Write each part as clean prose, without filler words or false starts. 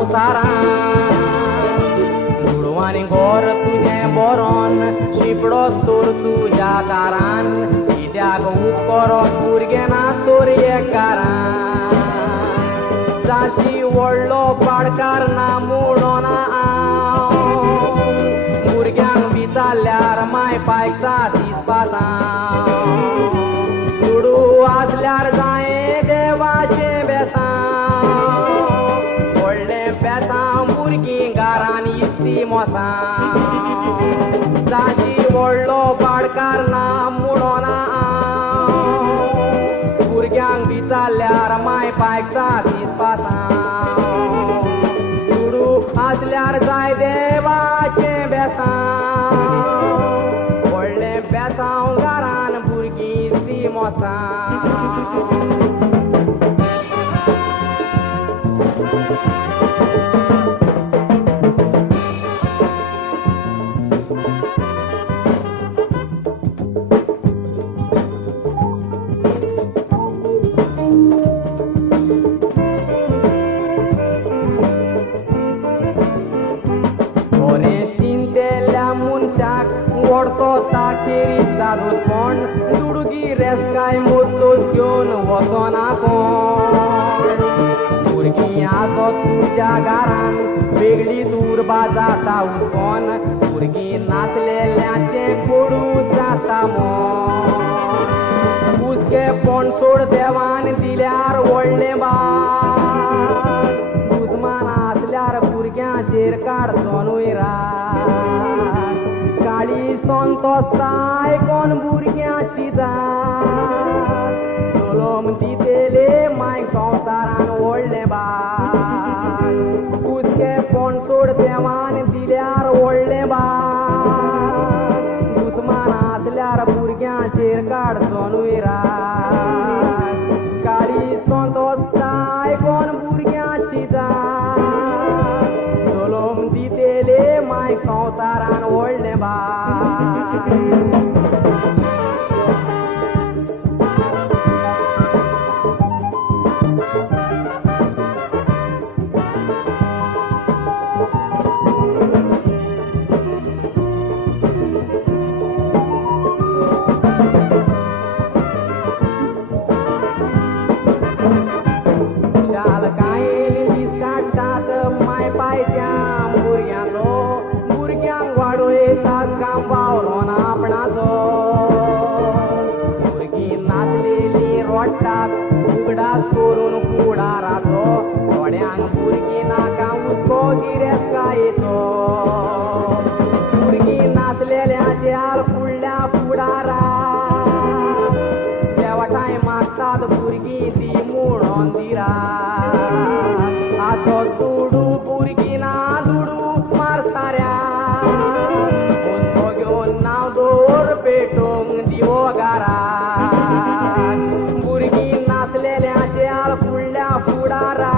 संवसारान दुडवांनी गोर तुजें बरोन शिपडो चोर तुज्या दारान कित्याक उपकोरोन भुरगें ना चोरयेकारान जाशी व्हडलो पाडकार ना म्हणोना हांव भुरग्यांक विचारल्यार माय पायचा दिसपासां दुडू आसल्यार जायें देवाचें बेसांव व्हडलें बेसांव भुरगीं घरान इस्ती मोसांव जाशी व्हडलो पाडकार ना म्हणोना हांव भुरग्यांक विचारल्यार माय पायचा दिसपासां दुडू आसल्यार जाय देवाचें बेसांव व्हडलें बेसांव घरान भुरगीं इस्ती मोसांव ओडतो ताकेरी जादूत कोण दुडगी रेस्काय मोतोस घेवन वचोना कोण भुरगीं आसत तुज्या घरान वेगळी दुर्बा जाता उस्कोन भुरगीं नाचलेल्याचें कोडू जाता मोन उजकें पोण सोड देवान दिल्यार व्हडलें बाळ दुजमान आसल्यार भुरग्यांचेर काडचोनूय राग काळी संतोषाय कोण भुरग्यांची जात चलोम दितेले माय संवसारान व्हडलें बाळ उजकें पोण सोड देवान दिल्यार व्हडलें बाळ दुजमान आसल्यार भुरग्यांचेर काडचोनूय राग काळी संतोषाय कोण भुरग्यांची जात चलोम दितेले माय संवसारान व्हडलें बाळ उगडास करून फुडाराचो थोड्यांक भुरगीं नाका उस्को गिरेस्कायेचो भुरगीं नाचलेल्याच्या फुडल्या फुडाराक शेवटाय मागतात भुरगीं ती म्हणोन दिरात आसो दुडू भुरगीं ना दुडू मारसाऱ्या उस्को घेवन नांव दवर पेटोवंक दिवो घराक फुडल्या फुडाराक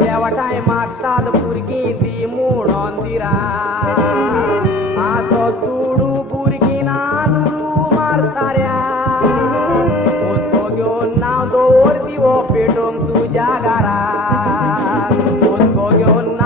देवटाय मागतात भुरगीं ती म्हणोन दिरात आसो दुडू भुरगीं ना दुडू मारसाऱ्या उस्को घेवन नांव दवर दिवो पेटोवंक तुज्या घराक उस्को घेवन